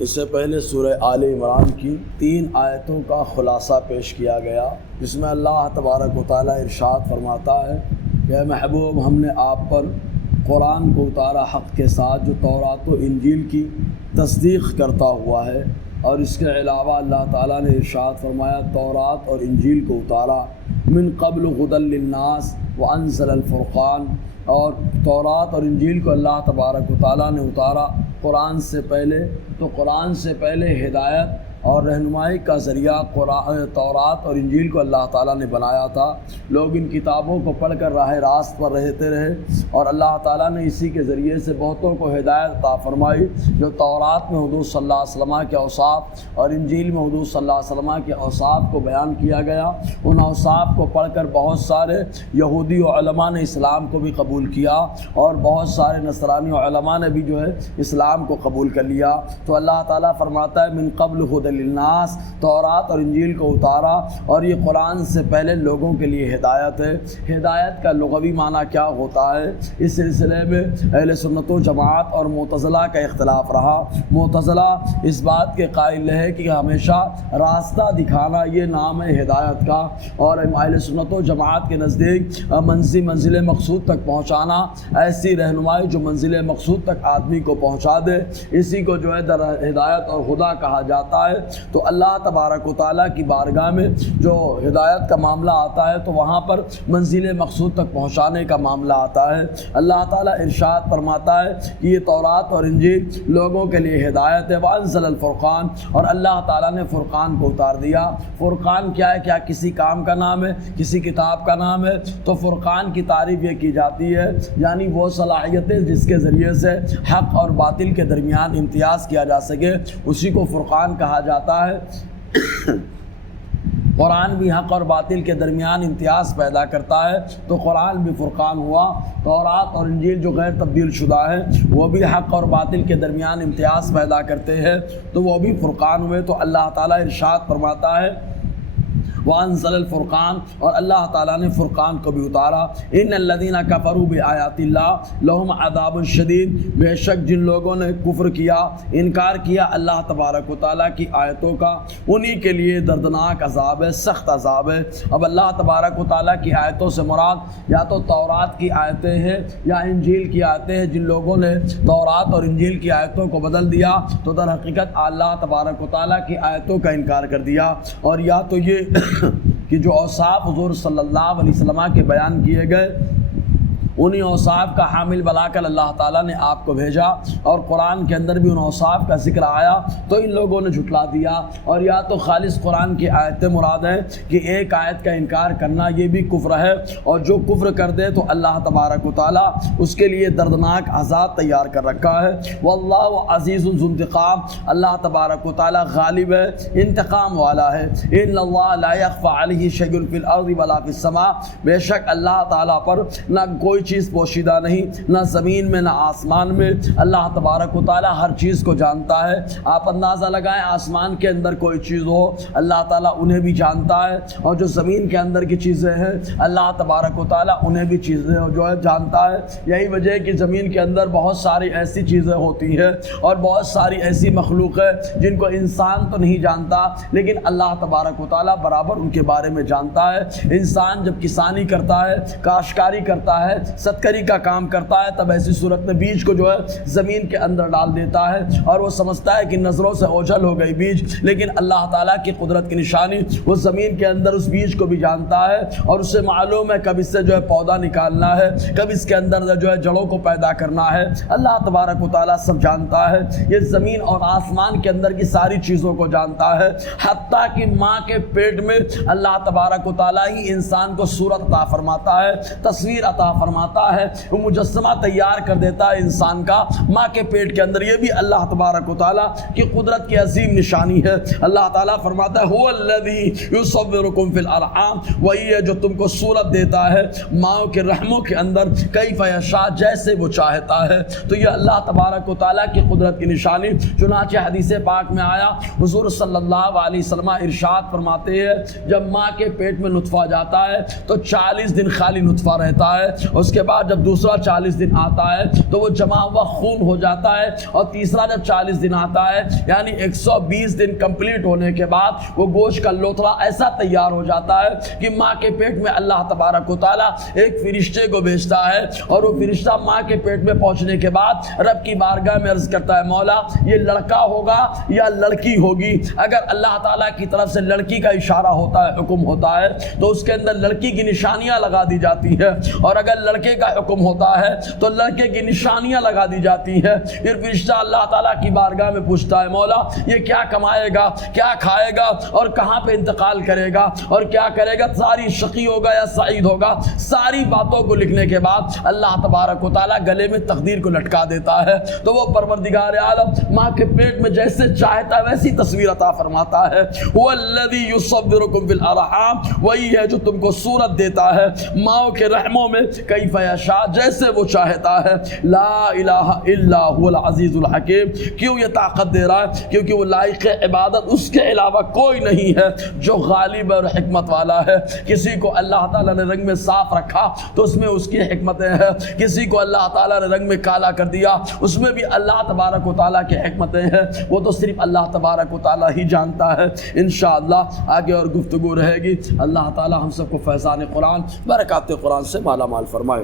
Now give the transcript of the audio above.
اس سے پہلے سورہ آل عمران کی 3 آیتوں کا خلاصہ پیش کیا گیا، جس میں اللہ تبارک و تعالیٰ ارشاد فرماتا ہے کہ اے محبوب، ہم نے آپ پر قرآن کو اتارا حق کے ساتھ جو تورات و انجیل کی تصدیق کرتا ہوا ہے، اور اس کے علاوہ اللہ تعالیٰ نے ارشاد فرمایا تورات اور انجیل کو اتارا من قبل ہدی للناس وانزل الفرقان، اور تورات اور انجیل کو اللہ تبارک و تعالیٰ نے اتارا قرآن سے پہلے، تو قرآن سے پہلے ہدایت اور رہنمائی کا ذریعہ تورات اور انجیل کو اللہ تعالیٰ نے بنایا تھا۔ لوگ ان کتابوں کو پڑھ کر راہ راست پر رہتے رہے، اور اللہ تعالیٰ نے اسی کے ذریعے سے بہتوں کو ہدایت عطا فرمائی۔ جو تورات میں حضور صلی اللہ علیہ وسلم کے اوصاف اور انجیل میں حضور صلی اللہ علیہ وسلم کے اوصاف کو بیان کیا گیا، ان اوصاف کو پڑھ کر بہت سارے یہودی علماء نے اسلام کو بھی قبول کیا، اور بہت سارے نصرانی علماء نے بھی جو ہے اسلام کو قبول کر لیا۔ تو اللہ تعالیٰ فرماتا ہے من قبل ہدی للناس، تورات اور انجیل کو اتارا، اور یہ قرآن سے پہلے لوگوں کے لیے ہدایت ہے۔ ہدایت کا لغوی معنی کیا ہوتا ہے؟ اس سلسلے میں اہل سنت و جماعت اور معتزلہ کا اختلاف رہا۔ معتزلہ اس بات کے قائل ہے کہ ہمیشہ راستہ دکھانا یہ نام ہے ہدایت کا، اور اہل سنت و جماعت کے نزدیک منزل مقصود تک پہنچانا، ایسی رہنمائی جو منزل مقصود تک آدمی کو پہنچا دے، اسی کو جو ہے ہدایت اور خدا کہا جاتا ہے۔ تو اللہ تبارک و تعالیٰ کی بارگاہ میں جو ہدایت کا معاملہ آتا ہے تو وہاں پر منزل مقصود تک پہنچانے کا معاملہ آتا ہے۔ اللہ تعالیٰ ارشاد فرماتا ہے کہ یہ تورات اور انجیل لوگوں کے لیے ہدایت ہے۔ وانزل الفرقان، اور اللہ تعالیٰ نے فرقان کو اتار دیا۔ فرقان کیا ہے؟ کیا کسی کام کا نام ہے؟ کسی کتاب کا نام ہے؟ تو فرقان کی تعریف یہ کی جاتی ہے یعنی وہ صلاحیتیں جس کے ذریعے سے حق اور باطل کے درمیان امتیاز کیا جا سکے، اسی کو فرقان کہا جاتا ہے۔ قرآن بھی حق اور باطل کے درمیان امتیاز پیدا کرتا ہے، تو قرآن بھی فرقان ہوا۔ تورات اور انجیل جو غیر تبدیل شدہ ہیں وہ بھی حق اور باطل کے درمیان امتیاز پیدا کرتے ہیں، تو وہ بھی فرقان ہوئے۔ تو اللہ تعالیٰ ارشاد فرماتا ہے وانزل الفرقان، اور اللہ تعالیٰ نے فرقان کو بھی اتارا۔ ان الذین کفروا بآیات اللہ لہم عذاب شدید، بے شک جن لوگوں نے کفر کیا، انکار کیا اللہ تبارک و تعالیٰ کی آیتوں کا، انہی کے لیے دردناک عذاب ہے، سخت عذاب ہے۔ اب اللہ تبارک و تعالیٰ کی آیتوں سے مراد یا تو تورات کی آیتیں ہیں یا انجیل کی آیتیں ہیں۔ جن لوگوں نے تورات اور انجیل کی آیتوں کو بدل دیا تو در حقیقت اللہ تبارک و تعالیٰ کی آیتوں کا انکار کر دیا، اور یا تو یہ کہ جو اوصاف حضور صلی اللہ علیہ وسلم کے بیان کیے گئے انہی اوصاف کا حامل بنا کر اللہ تعالیٰ نے آپ کو بھیجا، اور قرآن کے اندر بھی ان اوصاف کا ذکر آیا تو ان لوگوں نے جھٹلا دیا، اور یا تو خالص قرآن کی آیتیں مراد ہیں کہ ایک آیت کا انکار کرنا یہ بھی کفر ہے، اور جو کفر کر دے تو اللہ تبارک و تعالیٰ اس کے لیے دردناک عذاب تیار کر رکھا ہے۔ واللہ عزیز ذو انتقام، اللہ تبارک و تعالیٰ غالب ہے، انتقام والا ہے۔ ان اللہ لا یخفی علیہ شیء فی الارض ولا فی السماء، بے شک اللہ تعالیٰ پر نہ کوئی چیز پوشیدہ نہیں، نہ زمین میں نہ آسمان میں۔ اللہ تبارک و تعالیٰ ہر چیز کو جانتا ہے۔ آپ اندازہ لگائیں آسمان کے اندر کوئی چیز ہو اللہ تعالیٰ انہیں بھی جانتا ہے، اور جو زمین کے اندر کی چیزیں ہیں اللہ تبارک و تعالیٰ انہیں بھی چیزیں جو ہے جانتا ہے۔ یہی وجہ ہے کہ زمین کے اندر بہت ساری ایسی چیزیں ہوتی ہیں اور بہت ساری ایسی مخلوق ہے جن کو انسان تو نہیں جانتا، لیکن اللہ تبارک و تعالیٰ برابر ان کے بارے میں جانتا ہے۔ انسان جب کسانی کرتا ہے، کاشتکاری کرتا ہے، ستکری کا کام کرتا ہے، تب ایسی صورت میں بیج کو جو ہے زمین کے اندر ڈال دیتا ہے، اور وہ سمجھتا ہے کہ نظروں سے اوجھل ہو گئی بیج، لیکن اللہ تعالیٰ کی قدرت کی نشانی وہ زمین کے اندر اس بیج کو بھی جانتا ہے، اور اسے معلوم ہے کب اس سے جو ہے پودا نکالنا ہے، کب اس کے اندر جو ہے جڑوں کو پیدا کرنا ہے۔ اللہ تبارک و تعالیٰ سب جانتا ہے، یہ زمین اور آسمان کے اندر کی ساری چیزوں کو جانتا ہے، حتیٰ کہ ماں کے پیٹ میں اللہ تبارک و تعالیٰ ہی انسان کو صورت عطا فرماتا ہے، تصویر عطا فرماتا ہے، وہ مجسمہ تیار کر دیتا ہے انسان کا ماں کے پیٹ کے اندر۔ یہ بھی اللہ تبارک و تعالیٰ کی قدرت کی عظیم نشانی ہے۔ اللہ تعالیٰ فرماتا ہے هو الذی یصورکم فی الارحام، وہی ہے جو تم کو صورت دیتا ہے ماں کے رحموں کے اندر، کیف یشاء، جیسے وہ چاہتا ہے۔ تو یہ اللہ تبارک و تعالیٰ کی قدرت کی نشانی، چنانچہ حدیث پاک میں آیا حضور صلی اللہ علیہ وسلم ارشاد فرماتے ہیں جب ماں کے پیٹ میں نطفہ جاتا ہے تو 40 دن خالی نطفہ رہتا ہے، اس اس کے بعد جب دوسرا 40 دن آتا ہے تو وہ جمع ہوا خون ہو جاتا ہے، اور تیسرا جب 40 دن آتا ہے یعنی 120 دن کمپلیٹ ہونے کے بعد وہ گوشت کا لوتھڑا ایسا تیار ہو جاتا ہے کہ ماں کے پیٹ میں اللہ تبارک و تعالیٰ ایک فرشتے کو بھیجتا ہے، اور وہ فرشتہ ماں کے پیٹ میں پہنچنے کے بعد رب کی بارگاہ میں عرض کرتا ہے مولا یہ لڑکا ہوگا یا لڑکی ہوگی؟ اگر اللہ تعالیٰ کی طرف سے لڑکی کا اشارہ ہوتا ہے، حکم ہوتا ہے، تو اس کے اندر لڑکی کی نشانیاں لگا دی جاتی ہے، اور اگر لڑکے کا حکم ہوتا ہے تو لڑکے کی نشانیاں لگا دی جاتی ہے۔ پھر فرشتہ اللہ تعالیٰ کی بارگاہ میں پوچھتا ہے مولا یہ کیا کمائے گا، کیا کھائے گا، اور کہاں پہ انتقال کرے گا، اور کیا کرے گا، ساری شقی ہوگا یا سعید ہوگا؟ ساری باتوں کو لکھنے کے بعد اللہ تبارک و تعالیٰ گلے میں تقدیر کو لٹکا دیتا ہے، تو وہ پروردگار عالم ماں کے پیٹ میں جیسے چاہتا ہے ویسی تصویر عطا فرماتا ہے۔ وَالَّذِي يُصَوِّرُكُمْ فِي الْأَرْحَامِ، وہی ہے جو تم کو صورت دیتا ہے ماؤں کے رحموں میں، کیف یشاء، جیسے وہ چاہتا ہے۔ لا الہ الا هو العزیز الحکیم، کیوں یہ طاقت دے رہا ہے؟ کیونکہ وہ لائق عبادت اس کے علاوہ کوئی نہیں ہے جو غالب اور حکمت والا ہے۔ کسی کو اللہ تعالیٰ نے رنگ میں صاف رکھا تو اس میں اس کی حکمتیں ہیں، کسی کو اللہ تعالیٰ نے رنگ میں کالا کر دیا اس میں بھی اللہ تبارک و تعالیٰ کی حکمتیں ہیں، وہ تو صرف اللہ تبارک و تعالیٰ ہی جانتا ہے۔ انشاءاللہ آگے اور گفتگو رہے گی۔ اللہ تعالیٰ ہم سب کو فیضان قرآن، برکات قرآن سے مالا مال فرمائے۔